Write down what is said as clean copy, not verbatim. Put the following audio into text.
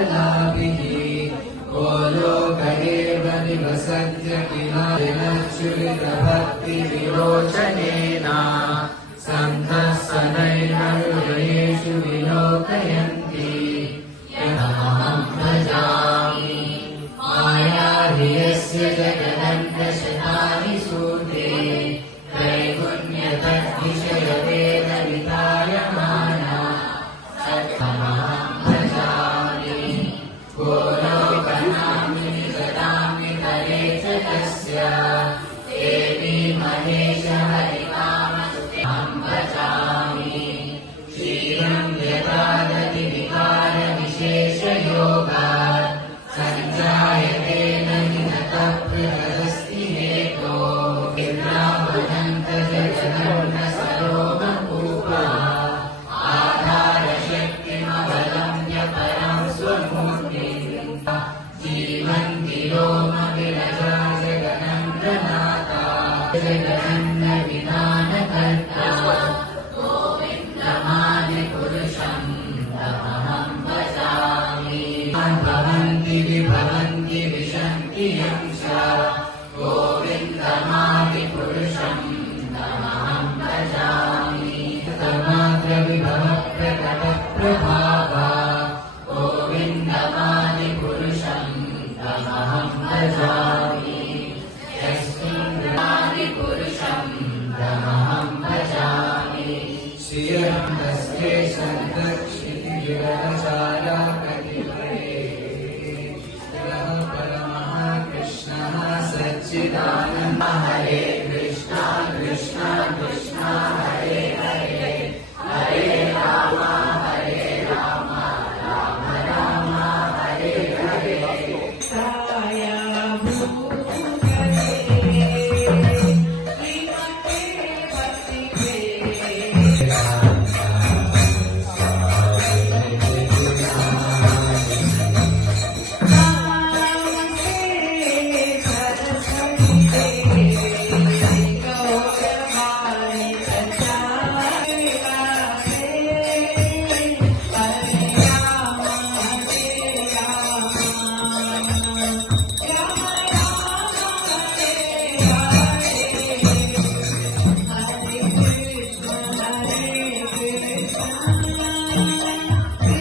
कलाभिः को लोकदेव निवसत्य किलाच्युतभक्तिविलोचनेन सन्तः सदैव हृदयेषु विलोकयन्ति यमहं भजामि मायाधियस्य जगदन्तशतानि सूत्रे त्रैगुण्यतद्विषयवेदविधायमाना सत्तमहं भजामि को लोकनाम्नि सदामि तरे च तस्य देवी महेश हरिकामसुतेऽहं भजामि क्षीरं यदादति विकारविशेषयोगात् सञ्जायते न हि नतः बृहदस्ति हेतो सरोमकूपः आधारशक्तिमबलं व्यपरं स्वमूर्तिं जीवन्ति लोमविरजा जगनन्दनाथा जगन्नविधानकर्ता गोविन्दमादिपुरुषं तमहं भजामि भवन्ति विभवन्ति विशन्ति यंश गोविन्दमादिपुरुषं तमहं भजामि तमात्रविभवप्रकटप्रभावा गोविन्दमादिपुरुषं तमहं भजामि यस्मिन्नादिपुरुषं तमहं भजामि श्रियं तस्ये सन्तक्षितिविरहस्य